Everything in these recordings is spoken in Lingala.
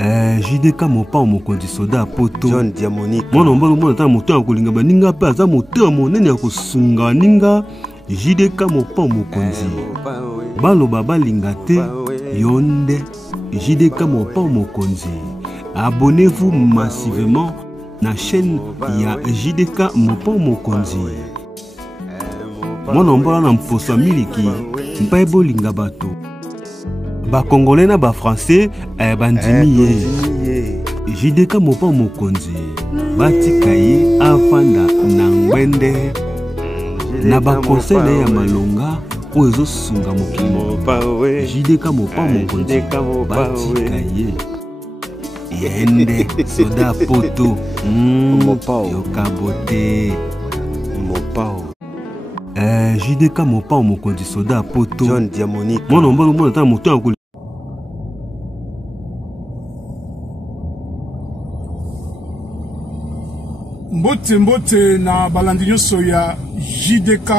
JDK mopa mokonzi soda poto John Diamonique mwana mbalo mwana ta moto ya kolinga baninga pe aza moto ya monene ya kosunga ninga JDK mopa mokonzi baloba balinga te yonde JDK mopa mokonzi. Abonnez-vous massivement na chaîne ya JDK mopa mokonzi. Mwana mbalo na mposa miliki mpa bolinga bato ba congolais na ba français bandimi ye JDK mopa mokonzi batika ye afanda na ngwende na ba conseil ya malonga ozo sunga mokimo JDK mopa mokonzi batika ye yende soda poto yokabote Mopao JDK mopa mokonzi soda poto John Diamonique mwana mbalo mwana ta moto ya Mbote mbote na balandinyo soya JDK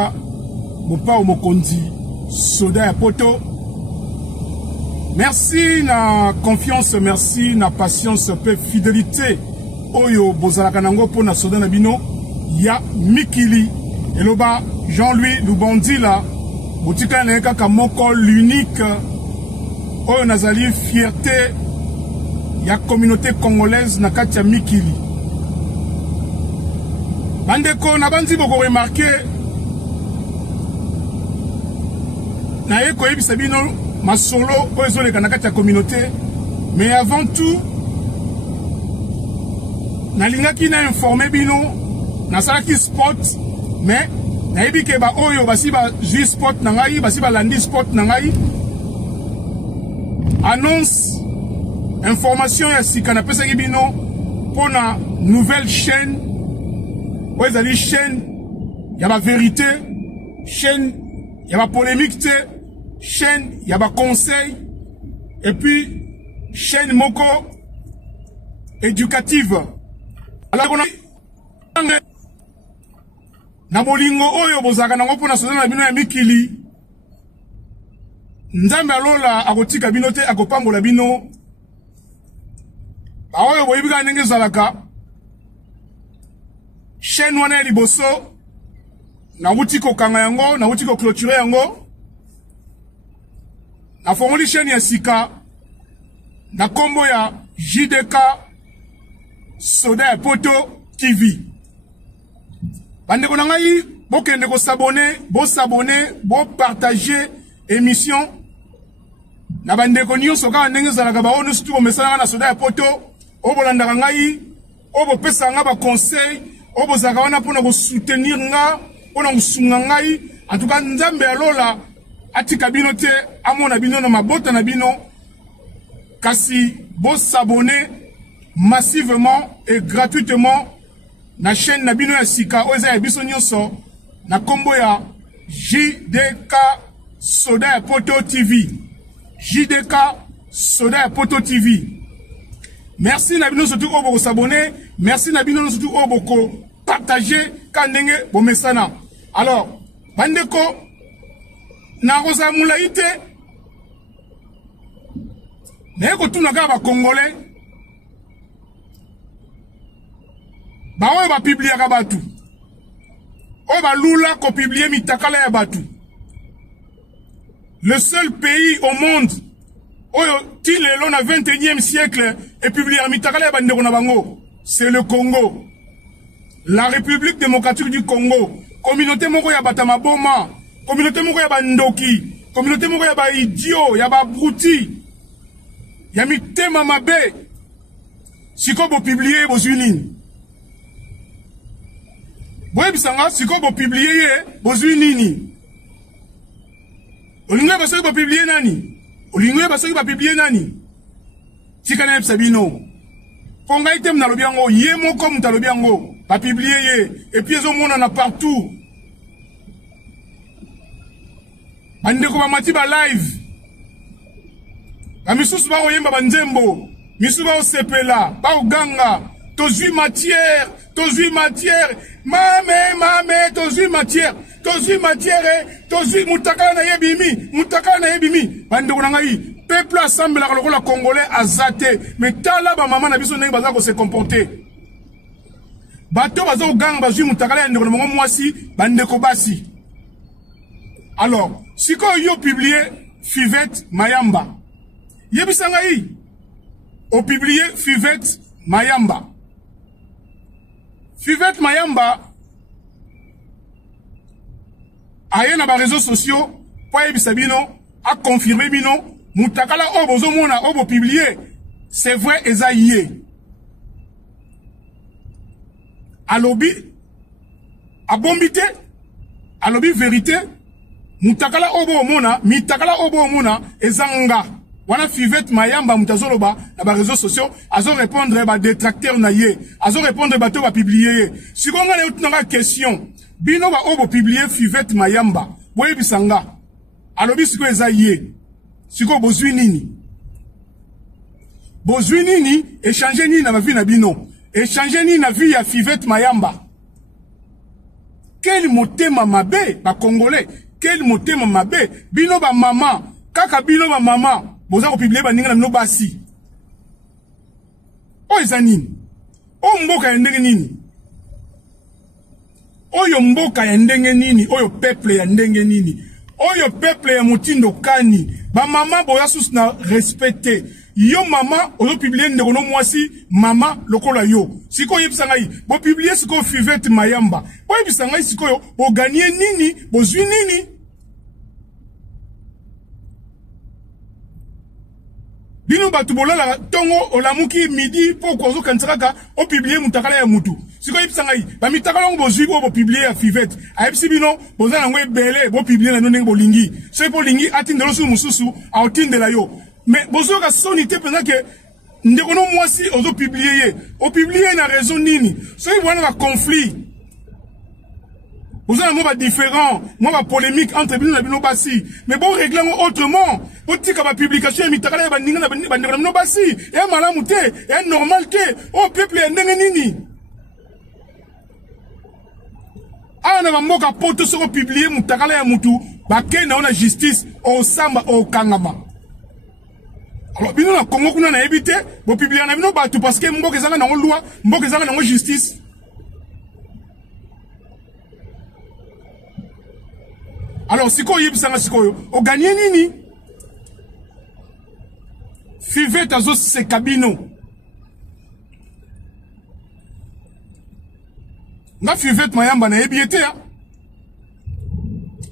mopa mokonzi soda ya poto. Merci na confiance, merci na patience pe fidélité oyo bozalaka nango po na soda na bino ya mikili eloba Jean-Louis Lubandila botika na kaka moko l'unique oyo nazali fierté ya communauté congolaise na kati ya mikili. Bandeko na bandi boko remarquer na eko yebisa bino masolo oyo ezoleka na kati ya communauté, mais avant tout nalingaki na informer bino nasalaki spot mais nayebi ke ba oyo basi ba jui spot na ngai basi ba landi spot na ngai annonce information ya sika na pesaki bino pona nouvelle chaîne oyo ezali chaîne ya ba vérité, chaîne ya ba polémique te, chaîne ya ba conseil et puis chaîne moko éducative. Alors na bolingo oyo bozaka nango pona soda na bino ya mikili nzambe alola akotika bino te akopambola bino baoyo boyebika ndenge ezalaka chaîne wana ya liboso nauti kokanga yango nauti koclôturer yango nafongoli chaîne ya sika na kombo ya JDK soda ya poto TV. Bandeko na ngai bokende ko s'abonner, bo partager émission na bandeko nyonso ka ndenge zalaka ba ono studio mesala na soda ya poto obolandaka ngai obo pesa nga ba conseil obo zaka wana pona ko soutenir nga pona kusunga ngai en tout cas nzambe alola atika bino te amona bino na mabota na bino kasi bo s'abonner massivement et gratuitement na chaîne na bino ya sika oza ya biso nyonso na kombo ya JDK soda ya poto TV. JDK soda ya poto TV. Merci na bino surtout obo s'abonner, merci na bino surtout obo partager ka ndenge bo mesana. Alors bandeko na roza mulaite na ko tuna ka ba congolais ba oyo ba publier ka batu oyo ba lula ko publier mitakala ya batu. Le seul pays au monde oyo ti lelo na 21e siècle et publier mitakala ya bandeko na bango, c'est le Congo, la République démocratique du Congo. Communauté moko ya batama boma, communauté moko ya bandoki, communauté moko ya ba idiot, ya ba bruti, ya mitema mabe. Siko bo publier bo unini. Boye bisanga siko bo publier ye bo unini. Olingwe basoki ba publier nani? Olingwe basoki ba publier nani? Tika na sabino. Ponga item na lobi yango ye moko mutalobi yango ba publier ye et puis ezo mona na partout. Bandeko ba mati ba live. Ba misusu ba oyemba ba nzembo, misusu ba osepela, ba oganga, tozui matière, mame tozui matière, tozui mutaka na yebimi, bandeko na ngai peuple assemble la congolais azate mais tala ba maman na biso ndenge baza ko se comporter bato bazo gang bazui mutakala ndeko mongo mwasi bandeko basi. Alors si ko yo publié Fivette Mayamba yebisanga yi o publié Fivette Mayamba. Fivette Mayamba aye na ba réseaux sociaux pour yebisa bino a confirmé bino mutakala obozo mona obo publié c'est vrai ezaïe alobi abombité alobi vérité mutakala obo mona mitakala obo mona ezanga wana Fivette Mayamba mutazoloba na ba réseaux sociaux azo répondre ba détracteur na ye azo répondre ba to ba publier si konga le utunanga question bino ba obo publier Fivette Mayamba boye bisanga alobi siko ezaïe siko bozwi nini échanger nini na vie na bino échanger nini na vie ya Fivette Mayamba. Quel motema mabe ba congolais quel motema mabe bino ba mama kaka bino ba mama boza ko publier ba ninga na bino basi o ezanini o mboka ya ndenge nini oyo mboka ya ndenge nini oyo peuple ya ndenge nini oyo peuple ya mutindo kani ba mama boya sus na respecter yo mama ozo publier ndeko no mwasi mama lokola yo siko yebisanga yi bo publier siko Fivette Mayamba bo yebisanga yi siko yo bo gagner nini bo zwi nini bino batu bolala tongo olamuki midi po kozo kansaka o publier mutakala ya mutu siko yebisanga yi ba mitakala ngo bozwi bo publier ya Fivette ayebisi bino bozana ngwe bele bo publier na ndenge bolingi so po lingi atindelo su mususu a otindela yo mais bozo ka sonité pendant que ndeko no mwasi ozo publier o publier na raison nini so y voit un conflit vous avez un différent moi ba polémique entre bino na bino basi mais bon régler autrement otika ba publication mitakala ba ninga na bandeko na bino basi et malamu te et normal te au peuple ndenge nini ana ba mboka poto soko publier mutakala ya mutu ba kena ona justice o samba o kangama. Alors bino na Congo kuna na ebité bo publier na bino batu parce que mboka ezanga na loi mboka ezanga na justice. Alors siko yebisanga siko o gagner nini Fivette azo se kabino nga Fivette Mayamba na ebiete ya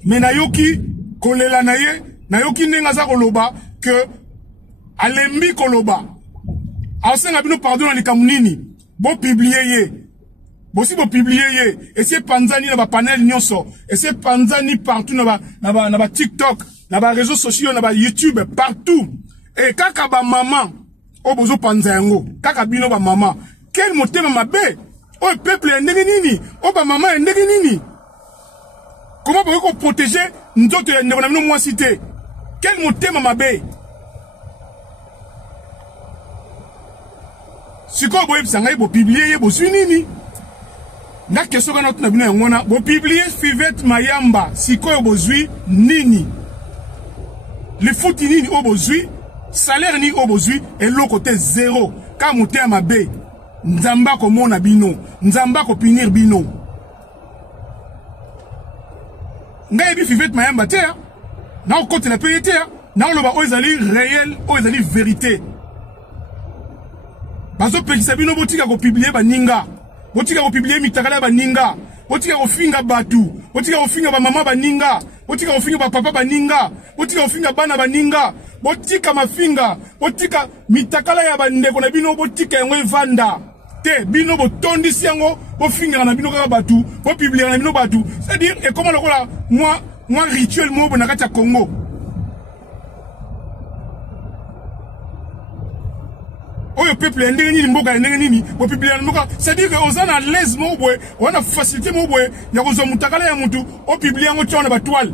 mais nayoki kolela na ye nayoki nenga za koloba que alembi koloba asenga bino pardon na likamunini bo publier ye bo si bo publier ye et c'est panzani na ba panel nyonso et c'est panzani partout na ba TikTok na ba réseaux sociaux na ba YouTube partout et kaka ba maman o bozo panza yango kaka bino ba maman quel motema mabe o peuple ndenge nini o ba maman ndenge nini comment pouvez-vous protéger ndoto ya ndeko na bino mwasi te quel motema mabe siko boye bisanga bo publier bo swinini nga keso kana tuna bino ngona bo publier Fivette Mayamba siko bo zwi nini le foot nini o bo zwi salaire ni o bo zwi et le côté zéro ka motema mabe nzamba ko mona bino nzamba ko punir bino nga ebi Fivette Mayamba te na o côté la payete na lo ba o ezali réel o ezali vérité. Bazo pekisa bino botika ko publier ba ninga botika ko publier mitakala ba ninga botika ko finga batu botika ko finga ba mama ba ninga botika ko finga ba papa ba ninga botika ko finga bana ba ninga botika mafinga botika mitakala ya ba ndeko na bino botika engwe vanda te bino botondisi yango bo finga na bino kaka batu bo publier na bino batu c'est-à-dire et comment lokola moi rituel mo bona kati ya Congo. Oyo peuple ndenge nini mboka ndenge nini bo publier mboka c'est-à-dire que on a l'aise mo boy on a facilité mo boy ya ko zo mutakala ya mutu o publier ngo tshona ba toile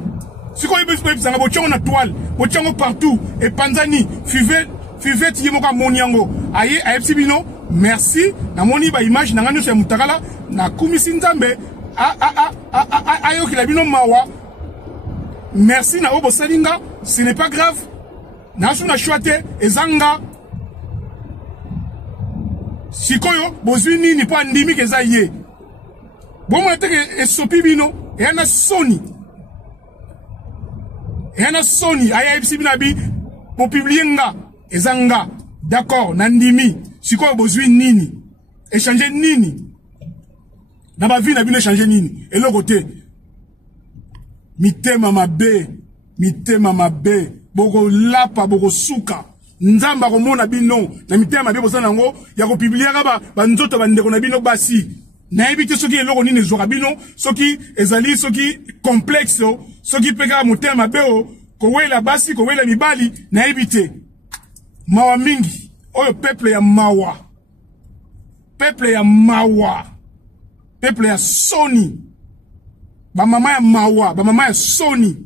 siko yebe sanga bo tshona toile bo tshongo partout et panzani Fivette yemoka moni yango aye ayepsi bino merci na moni ba image na ngano ya mutakala na kumisi nzambe ayo ki la bino mawa merci na obo salinga ce n'est pas grave Nasuna chouate ezanga. Sikoyo bozwi nini po andimi keza ye. Bomo eteke esopi bino yana soni. Yana soni aya ebisi binabi po publier nga ezanga. D'accord, nandimi sikoyo bozwi nini. Échanger nini. Na ba vie na bino échanger nini. Eloko te. Mitema mabe. Boko lapa boko suka. Nzamba komona bino na mitema mabe bozana ngo ya ko publier ba nzoto ba ndeko na bino basi. Na ebiti soki eloko nini ezwaka bino soki ezali soki complexe soki peka motema mabe kowela basi kowela mibali na ebite. Mawa mingi oyo peuple ya mawa. Peuple ya mawa. Peuple ya soni. Ba mama ya mawa, ba mama ya soni.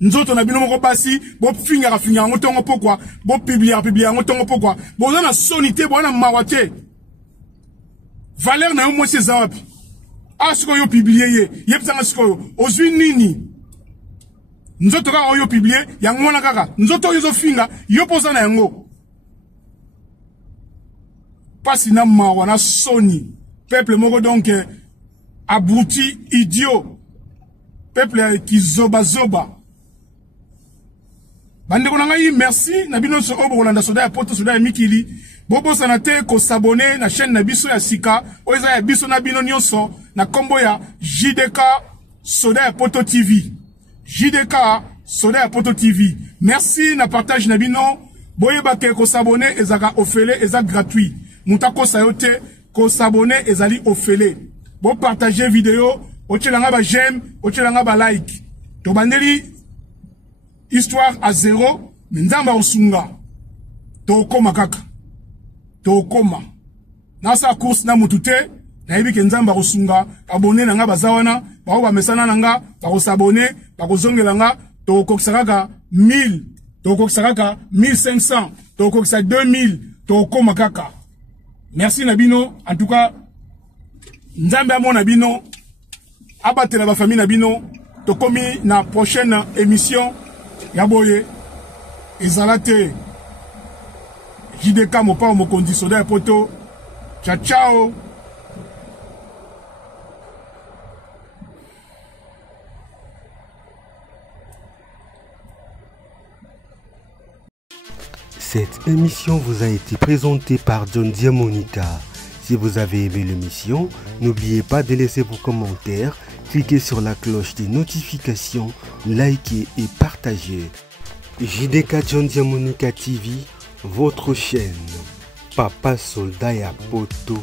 Nzoto na bino moko basi, bo finga ngo tongo pokwa, bo publier ngo tongo pokwa. Bo na soni te, bo na mawa te. Valeur na yo mwese zawapi. Asko yo publier ye, yepsanga sko yo. Ozwi nini? Nzoto ka oyo publier, yango na kaka. Nzoto yo zo finga, yo poza na yango. Pasi na mawa na soni. Peuple moko donc abouti idiot. Peuple qui zoba. Bande konanga yi merci na bino so obo Rolanda Soda ya poto Soda ya mikili. Bobo sanate ko s'abonner na chaîne na biso ya sika. Oeza ya biso na bino nyonso na kombo ya JDK Soda ya poto TV. JDK Soda ya poto TV. Merci na partage na bino. Boyeba ke ko s'abonner ezaka ofele eza gratuit. Mutako sayote ko s'abonner ezali ofele. Bo partager vidéo, ochelanga ba j'aime, ochelanga ba like. To bandeli histoire à 0, nzamba osunga. To koma kaka. To koma. Nasa course na mutute, na yebi ke nzamba osunga, abonner na nga bazawana, ba ba mesana na nga, ba ko s'abonner, ba ko zongela nga, to kokisaka 1000, to kokisaka 1500, to kokisa 2000, to koma kaka. Merci Nabino, en tout cas, Nzambe amon Nabino, abatela ba famille Nabino, to komi na prochaine émission, Yaboye, Ezalate, JDK Mopa Mokondi Soda ya poto, ciao. Cette émission vous a été présentée par John Diamonica. Si vous avez aimé l'émission, n'oubliez pas de laisser vos commentaires, cliquez sur la cloche des notifications, likez et partagez. JDK John Diamonica TV, votre chaîne. Papa Soldat ya poto.